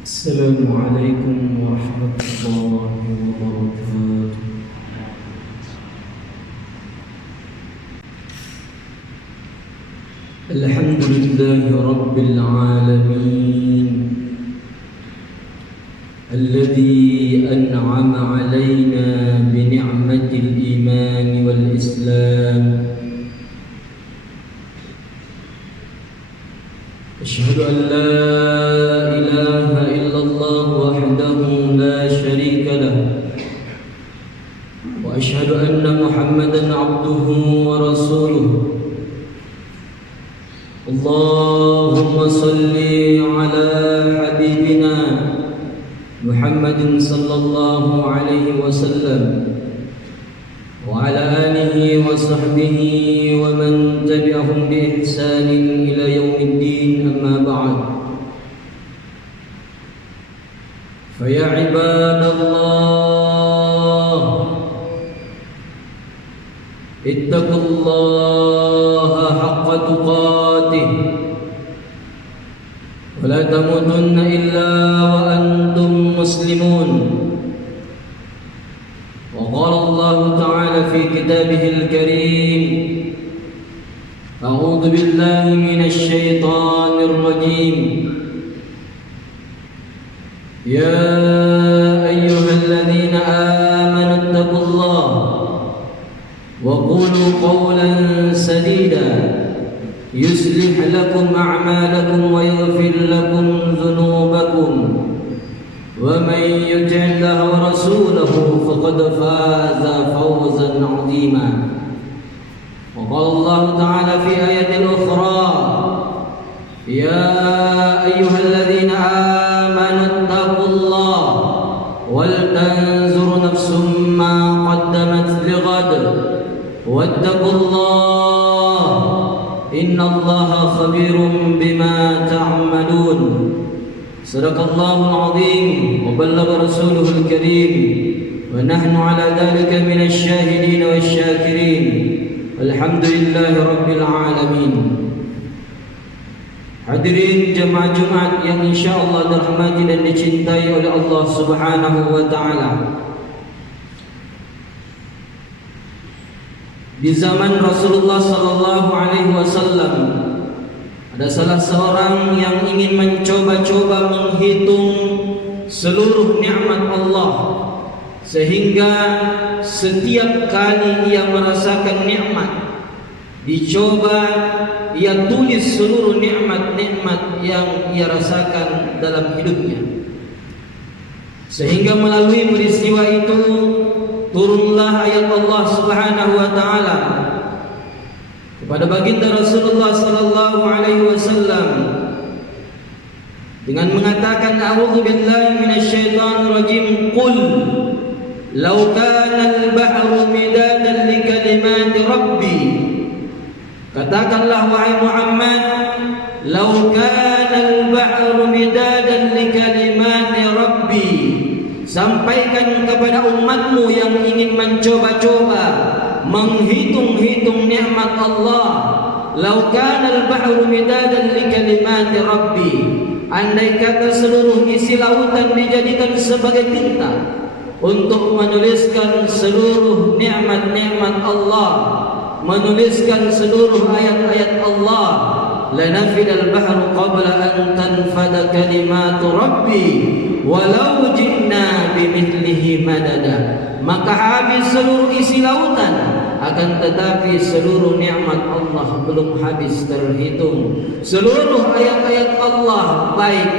السلام عليكم ورحمة الله وبركاته. الحمد لله رب العالمين الذي أنعم علينا بنعمة الإيمان والإسلام. أشهد أن لا إله إلا الله وحده لا شريك له، وأشهد أن محمدا عبده ورسوله. اللهم صل على حبيبنا محمد صلى الله عليه وسلم وعلى آله وصحبه ومن تبعهم بإحسان إلى يوم الدين. أما بعد، فيا عباد الله اتقوا الله حق تقاته ولا تموتن إلا وأنتم مسلمون. وقال الله تعالى في كتابه الكريم: أعوذ بالله من الشيطان الرجيم. يا أيها الذين آمنوا اتقوا الله وقولوا قولا سديدا يصلح لكم أعمالكم ويغفر لكم ذنوبكم، ومن يطع الله ورسوله فقد فاز فوزا عظيما. وقال الله تعالى في آية أخرى: يا أيها الذين آمنوا اتقوا الله ولتنظر نفس ما قدمت لغد واتقوا الله إن الله خبير بما تعملون. صدق الله العظيم وبلغ رسوله الكريم، ونحن على ذلك من الشاهدين والشاكرين. الحمد لله رب العالمين. Hadirin jemaah Jumat yang insyaallah dirahmati dan dicintai oleh Allah Subhanahu wa taala. Di zaman Rasulullah sallallahu alaihi wasallam ada salah seorang yang ingin mencoba-coba menghitung seluruh nikmat Allah, sehingga setiap kali ia merasakan nikmat, dicoba ia tulis seluruh nikmat-nikmat yang ia rasakan dalam hidupnya. Sehingga melalui peristiwa itu turunlah ayat Allah Subhanahu wa taala kepada baginda Rasulullah sallallahu alaihi wasallam dengan mengatakan: A'udzu billahi minasyaitonir rajim. Qul law kana al-bahru midadan li kalimati rabbi. Katakanlah wahai Muhammad, law kana al-bahru midadan li kalimati rabbi. Sampaikan kepada umatmu yang ingin mencoba-coba menghitung-hitung nikmat Allah. Law kana al-bahru midadan li kalimati rabbi. Andai kata seluruh isi lautan dijadikan sebagai tinta untuk menuliskan seluruh nikmat-nikmat Allah, menuliskan seluruh ayat-ayat Allah, lanafidal bahru qabla an tanfada kalimatu rabbi walau ji'na bimithlihi madada. Maka habis seluruh isi lautan, akan tetapi seluruh nikmat Allah belum habis terhitung. Seluruh ayat-ayat Allah baik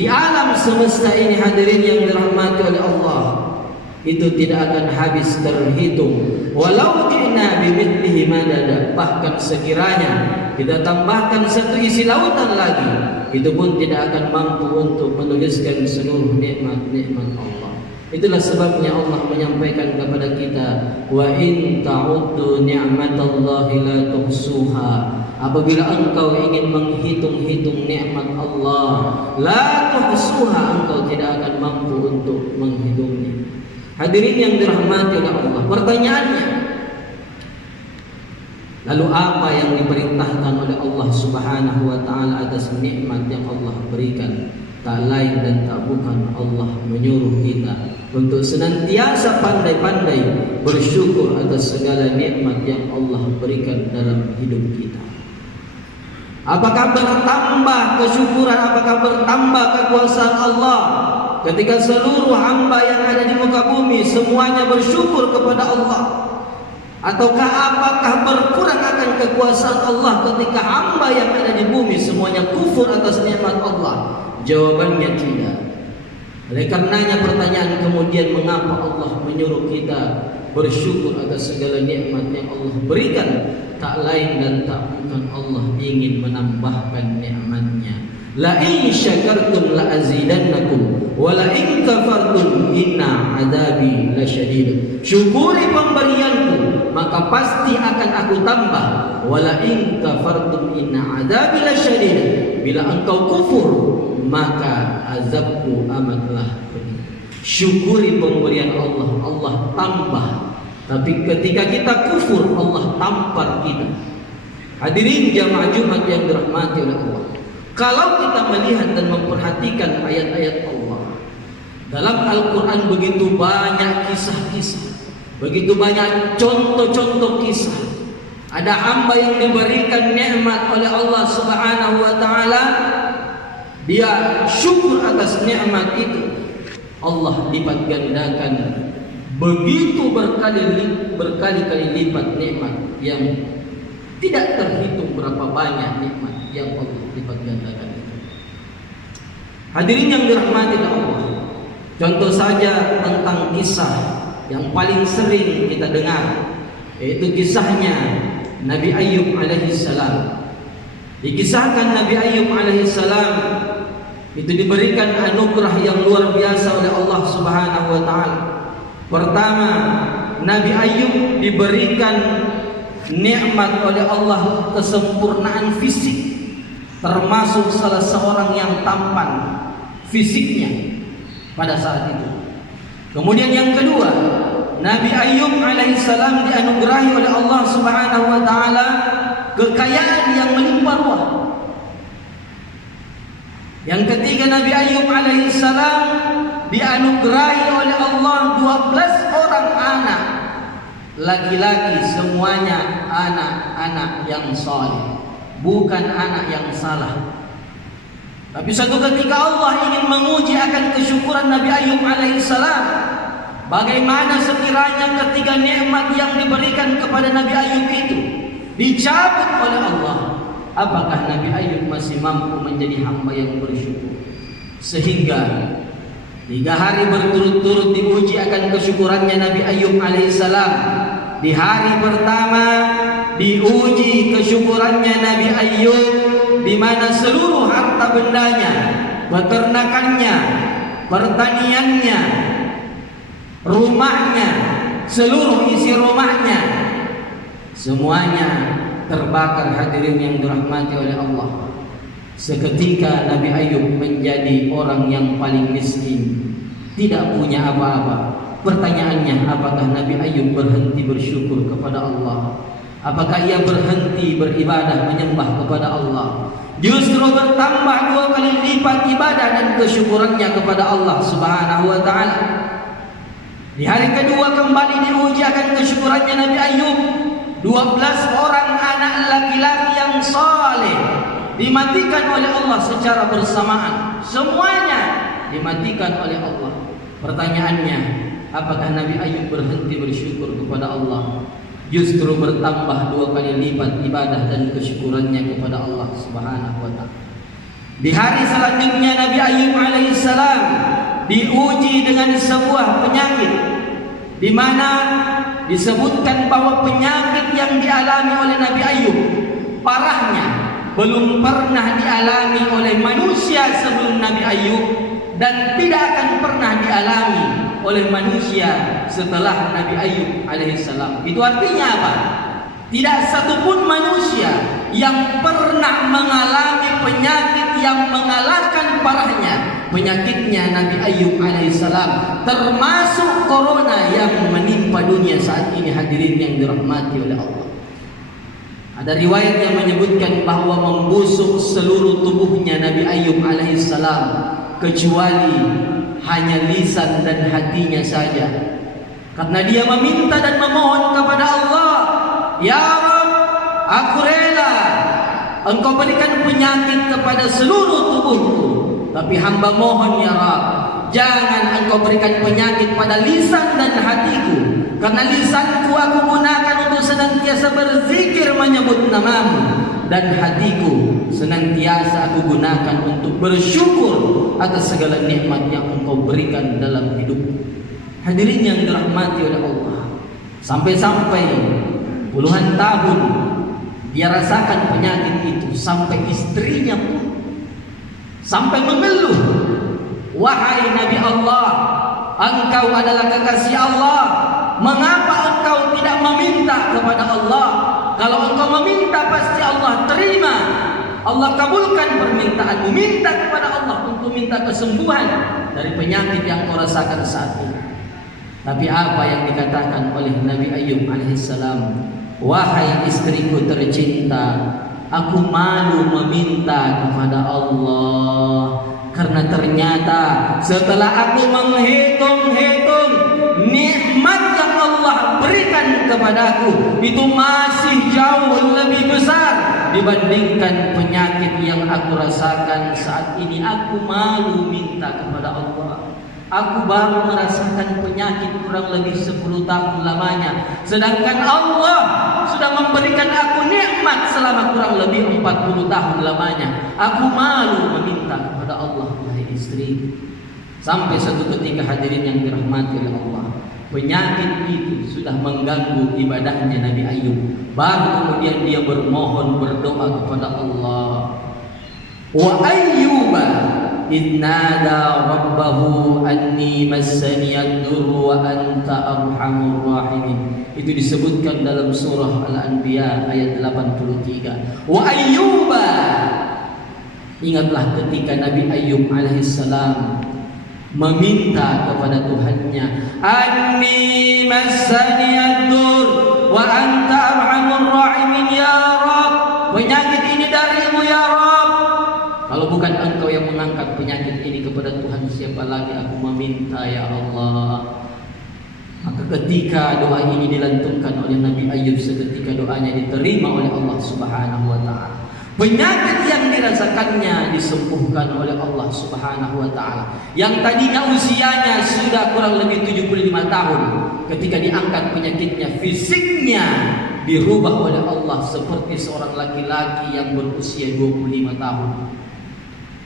di alam semesta ini, hadirin yang dirahmati oleh Allah, itu tidak akan habis terhitung. Walau ji'na bimithlihi madada. Bahkan sekiranya kita tambahkan satu isi lautan lagi, itu pun tidak akan mampu untuk menuliskan seluruh nikmat-nikmat Allah. Itulah sebabnya Allah menyampaikan kepada kita: wa in ta'uddu ni'matallahi la tuhsuha. Apabila engkau ingin menghitung-hitung nikmat Allah, la tuhsuha, engkau tidak akan mampu untuk menghitungnya. Hadirin yang dirahmati oleh Allah, pertanyaannya, lalu apa yang diperintahkan oleh Allah Subhanahu wa taala atas nikmat yang Allah berikan? tak lain dan tak bukan Allah menyuruh kita untuk senantiasa pandai-pandai bersyukur atas segala nikmat yang Allah berikan dalam hidup kita. Apakah bertambah kesyukuran, apakah bertambah kekuasaan Allah ketika seluruh hamba yang ada di muka bumi semuanya bersyukur kepada Allah? Ataukah apakah berkurang akan kekuasaan Allah ketika hamba yang ada di bumi semuanya kufur atas nikmat Allah? Jawabannya tidak. Oleh karenanya pertanyaan kemudian, mengapa Allah menyuruh kita bersyukur atas segala nikmat yang Allah berikan? Tak lain dan tak bukan Allah ingin menambahkan nikmatnya. La in syakartum la azidannakum wa la in kafartum inna adabi lasyadid. Syukuri pemberianku maka pasti akan aku tambah. Wa la in kafartum inna adabi lasyadid. Bila engkau kufur maka azabku amatlah pedih. Syukuri pemberian Allah, Allah tambah. Tapi ketika kita kufur, Allah tampar kita. Hadirin jamaah Jumat yang dirahmati oleh Allah, kalau kita melihat dan memperhatikan ayat-ayat Allah dalam Al-Quran, begitu banyak kisah-kisah, begitu banyak contoh-contoh kisah. Ada hamba yang diberikan nikmat oleh Allah Subhanahu wa taala, dia syukur atas nikmat itu, Allah lipat gandakan begitu berkali-kali lipat nikmat yang tidak terhitung berapa banyak nikmat yang Allah lipat gandakan itu. Hadirin yang dirahmati Allah, contoh saja tentang kisah yang paling sering kita dengar, yaitu kisahnya Nabi Ayyub alaihissalam. Dikisahkan Nabi Ayyub alaihissalam itu diberikan anugerah yang luar biasa oleh Allah Subhanahu wa taala. Pertama, Nabi Ayyub diberikan nikmat oleh Allah kesempurnaan fisik, termasuk salah seorang yang tampan fisiknya pada saat itu. Kemudian yang kedua, Nabi Ayyub alaihissalam dianugerahi oleh Allah Subhanahu wa taala kekayaan yang melimpah ruah. Yang ketiga, Nabi Ayyub alaihissalam dianugerahi oleh Allah 12 orang anak laki-laki, semuanya anak-anak yang saleh, bukan anak yang salah. Tapi suatu ketika Allah ingin menguji akan kesyukuran Nabi Ayyub alaihissalam. Bagaimana sekiranya ketika nikmat yang diberikan kepada Nabi Ayyub itu dicabut oleh Allah, apakah Nabi Ayyub masih mampu menjadi hamba yang bersyukur? Sehingga 3 hari berturut-turut diuji akan kesyukurannya Nabi Ayyub alaihissalam. Di hari pertama diuji kesyukurannya Nabi Ayyub, di mana seluruh harta bendanya, peternakannya, pertaniannya, rumahnya, seluruh isi rumahnya, semuanya terbakar. Hadirin yang dirahmati oleh Allah, seketika Nabi Ayyub menjadi orang yang paling miskin, tidak punya apa-apa. Pertanyaannya, apakah Nabi Ayyub berhenti bersyukur kepada Allah? Apakah ia berhenti beribadah menyembah kepada Allah? Justru bertambah 2 kali lipat ibadah dan kesyukurannya kepada Allah Subhanahu wa taala. Di hari kedua kembali diuji akan kesyukurannya Nabi Ayyub. 12 orang anak laki-laki yang saleh dimatikan oleh Allah secara bersamaan. Semuanya dimatikan oleh Allah. Pertanyaannya, apakah Nabi Ayyub berhenti bersyukur kepada Allah? Justru bertambah 2 kali lipat ibadah dan kesyukurannya kepada Allah Subhanahu wa taala. Di hari selanjutnya Nabi Ayyub alaihissalam diuji dengan sebuah penyakit, di mana disebutkan bahwa penyakit yang dialami oleh Nabi Ayyub parahnya belum pernah dialami oleh manusia sebelum Nabi Ayyub, dan tidak akan pernah dialami oleh manusia setelah Nabi Ayyub alaihissalam. Itu artinya apa? Tidak satupun manusia yang pernah mengalami penyakit yang mengalahkan parahnya penyakitnya Nabi Ayyub alaihissalam, termasuk corona yang menimpa dunia saat ini. Hadirin yang dirahmati oleh Allah, ada riwayat yang menyebutkan bahwa membusuk seluruh tubuhnya Nabi Ayyub alaihissalam kecuali hanya lisan dan hatinya saja. Karena dia meminta dan memohon kepada Allah, "Ya Rabb, aku rela Engkau berikan penyakit kepada seluruh tubuhku, tapi hamba mohon ya Rabb, jangan Engkau berikan penyakit pada lisan dan hatiku. Karena lisanku aku gunakan untuk senantiasa berzikir menyebut namamu, dan hatiku senantiasa aku gunakan untuk bersyukur atas segala nikmat yang Engkau berikan dalam hidupku." Hadirin yang dirahmati oleh Allah, sampai-sampai puluhan tahun dia rasakan penyakit itu, sampai istrinya pun sampai mengeluh, "Wahai Nabi Allah, engkau adalah kekasih Allah, mengapa engkau tidak meminta kepada Allah? Kalau engkau meminta pasti Allah terima, Allah kabulkan permintaanmu. Minta kepada Allah untuk minta kesembuhan dari penyakit yang kau rasakan saat ini." Tapi apa yang dikatakan oleh Nabi Ayyub alaihissalam? "Wahai istriku tercinta, aku malu meminta kepada Allah, karena ternyata setelah aku menghitung-hitung nikmat yang Allah berikan kepadaku, itu masih jauh lebih besar dibandingkan penyakit yang aku rasakan saat ini. Aku malu minta kepada Allah. Aku baru merasakan penyakit kurang lebih 10 tahun lamanya, sedangkan Allah sudah memberikan aku nikmat selama kurang lebih 40 tahun lamanya. Aku malu meminta kepada Allah." Wahai istri, sampai satu ketika hadirin yang dirahmati oleh Allah, penyakit itu sudah mengganggu ibadahnya Nabi Ayyub. Baru kemudian dia bermohon, berdoa kepada Allah. "Wa ayyuba idnada rabbahu anni massaniyad-durru wa anta arhamur rahimin." Itu disebutkan dalam surah Al-Anbiya ayat 83. Wa ayyuba, ingatlah ketika Nabi Ayyub alaihissalam meminta kepada Tuhannya, "Anni massaniyad-dur wa anta arhamur rahimin ya Rabb, penyakit ini darimu ya Rabb. Kalau bukan Engkau yang mengangkat penyakit ini kepada Tuhan, siapa lagi aku meminta ya Allah." Maka ketika doa ini dilantunkan oleh Nabi Ayyub, seketika doanya diterima oleh Allah Subhanahu wa taala. Penyakit yang dirasakannya disembuhkan oleh Allah Subhanahu wa taala. Yang tadinya usianya sudah kurang lebih 75 tahun, ketika diangkat penyakitnya, fisiknya dirubah oleh Allah seperti seorang laki-laki yang berusia 25 tahun.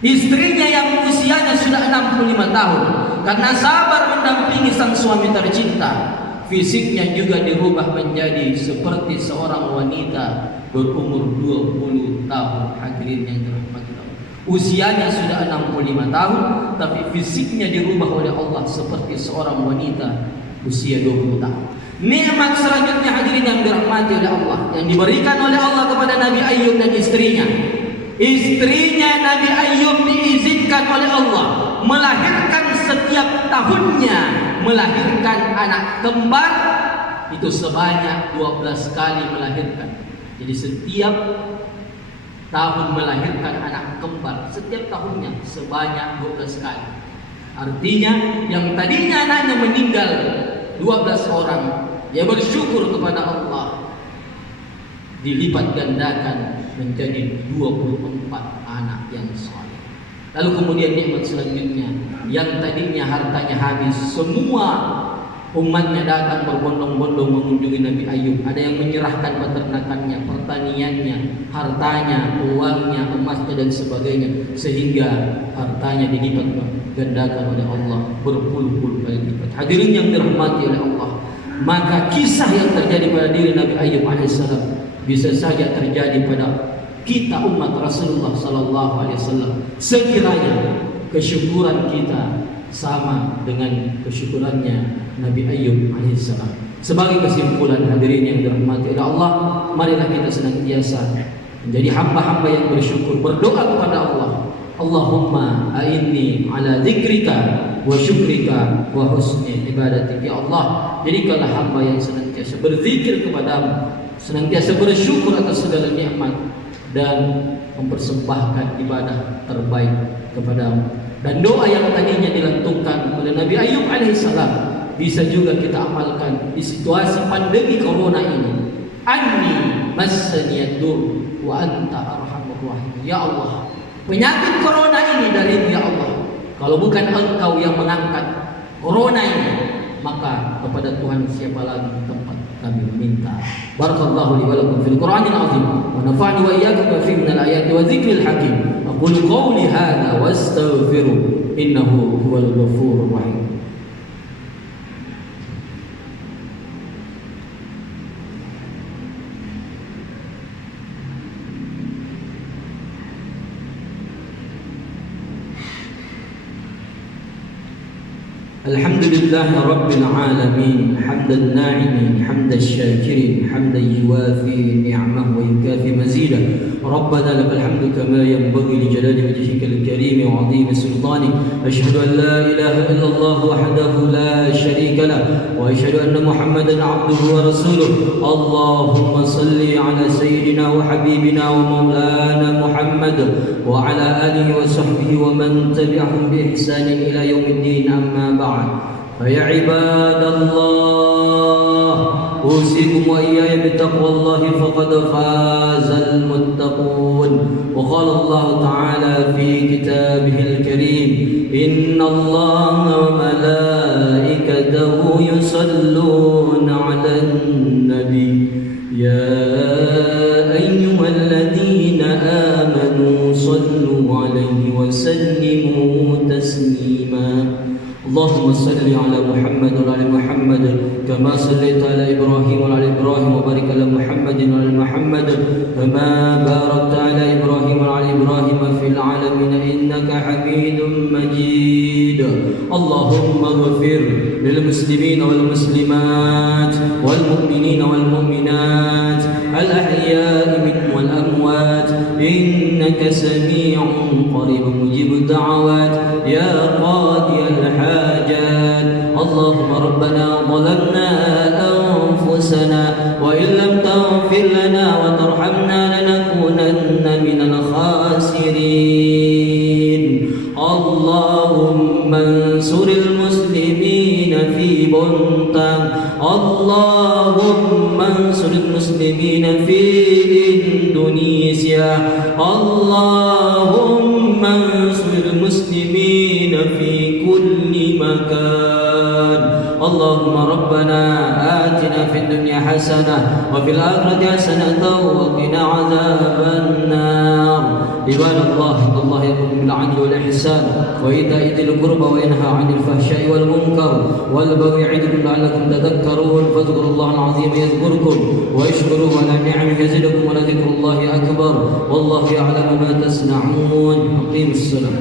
Istrinya yang usianya sudah 65 tahun, karena sabar mendampingi sang suami tercinta, fisiknya juga dirubah menjadi seperti seorang wanita berumur 20 tahun. Hadirin yang dirahmati Allah, usianya sudah 65 tahun, tapi fisiknya dirubah oleh Allah seperti seorang wanita usia 20 tahun. Nikmat selanjutnya hadirin yang dirahmati oleh Allah, yang diberikan oleh Allah kepada Nabi Ayyub dan istrinya. Istrinya Nabi Ayyub diizinkan oleh Allah melahirkan setiap tahunnya, melahirkan anak kembar itu sebanyak 12 kali melahirkan. Jadi setiap tahun melahirkan anak kembar, setiap tahunnya sebanyak 12 kali. Artinya yang tadinya anaknya meninggal 12 orang, dia bersyukur kepada Allah, dilipat gandakan menjadi 24 anak yang saleh. Lalu kemudian nikmat selanjutnya, yang tadinya hartanya habis, semua umatnya datang berbondong-bondong mengunjungi Nabi Ayyub. Ada yang menyerahkan peternakannya, pertaniannya, hartanya, uangnya, emasnya dan sebagainya, sehingga hartanya dilipat gandakan oleh Allah berpuluh-puluh kali lipat. Hadirin yang dirahmati oleh Allah, maka kisah yang terjadi pada diri Nabi Ayyub alaihissalam bisa saja terjadi pada kita umat Rasulullah sallallahu alaihi wasallam, sekiranya kesyukuran kita sama dengan kesyukurannya Nabi Ayyub alaihissalam. Sebagai kesimpulan hadirin yang dirahmati oleh Allah, marilah kita senantiasa menjadi hamba-hamba yang bersyukur, berdoa kepada Allah. Allahumma a'inni ala dzikrika wa syukrika wa husni ibadatik. Ya Allah, jadikanlah hamba yang senantiasa berzikir kepadamu, senantiasa bersyukur atas segala nikmat, dan mempersembahkan ibadah terbaik kepadamu. Dan doa yang tadinya dilantunkan oleh Nabi Ayub alaihissalam bisa juga kita amalkan di situasi pandemi corona ini. Anni massaniyadur wa anta arhamur rahim. Ya Allah, penyakit corona ini darimu ya Allah. Kalau bukan Engkau yang mengangkat corona ini, maka kepada Tuhan siapa lagi tempat kami meminta. Barakallahu li wa lakum fil Qur'anil azim wa nafa'ani wa iyyakum bima fihi minal ayati wa dzikril hakim. Aqulu qawli hadza wastaghfiru innahu huwal ghafurur rahim. الحمد لله رب العالمين حمد الناعمين حمد الشاكرين حمدا يوافي نعمه ويكافي مزيدا. ربنا لك الحمد كما ينبغي لجلال وجهك الكريم وعظيم سلطانك. أشهد أن لا إله إلا الله وحده لا شريك له وأشهد أن محمدا عبده ورسوله. اللهم صل على سيدنا وحبيبنا ومولانا محمد وعلى آله وصحبه ومن تبعهم بإحسان إلى يوم الدين. أما بعد، فيا عباد الله أوصيكم وإياي بتقوى الله فقد فاز المتقون. وقال الله تعالى في كتابه الكريم إن الله وملائكته يصلون على النبي يا أيها الذين آمنوا صلوا عليه وسلموا تسليما. اللهم صل على محمد وعلى محمد كما صليت على إبراهيم وعلى إبراهيم وبارك على محمد وعلى محمد كما باركت على إبراهيم وعلى إبراهيم في العالمين إنك حميد مجيد. اللهم اغفر للمسلمين والمسلمات والمؤمنين والمؤمنات الأحياء منهم والأموات إنك سميع قريب مجيب الدعوات يا قاضي الحاجات. اللهم ربنا ظلمنا أنفسنا وإن لم تغفر لنا وترحمنا لنكونن من الخاسرين. اللهم انصر المسلمين في بنتان. اللهم انصر المسلمين في إندونيسيا. اللهم انصر المسلمين في كل مكان. اللهم ربنا آتنا في الدنيا حسنة وفي الآخرة حسنة وقنا عذاب النار. عباد الله إن الله يأمر بالعدل والإحسان وإيتاء ذي القربى وينهى عن الفحشاء والمنكر والبغي يعظكم لعلكم تذكرون. فاذكروا الله العظيم يذكركم واشكروه على نعمه يزدكم ولذكر الله أكبر والله يعلم ما تصنعون. أقيموا الصلاة.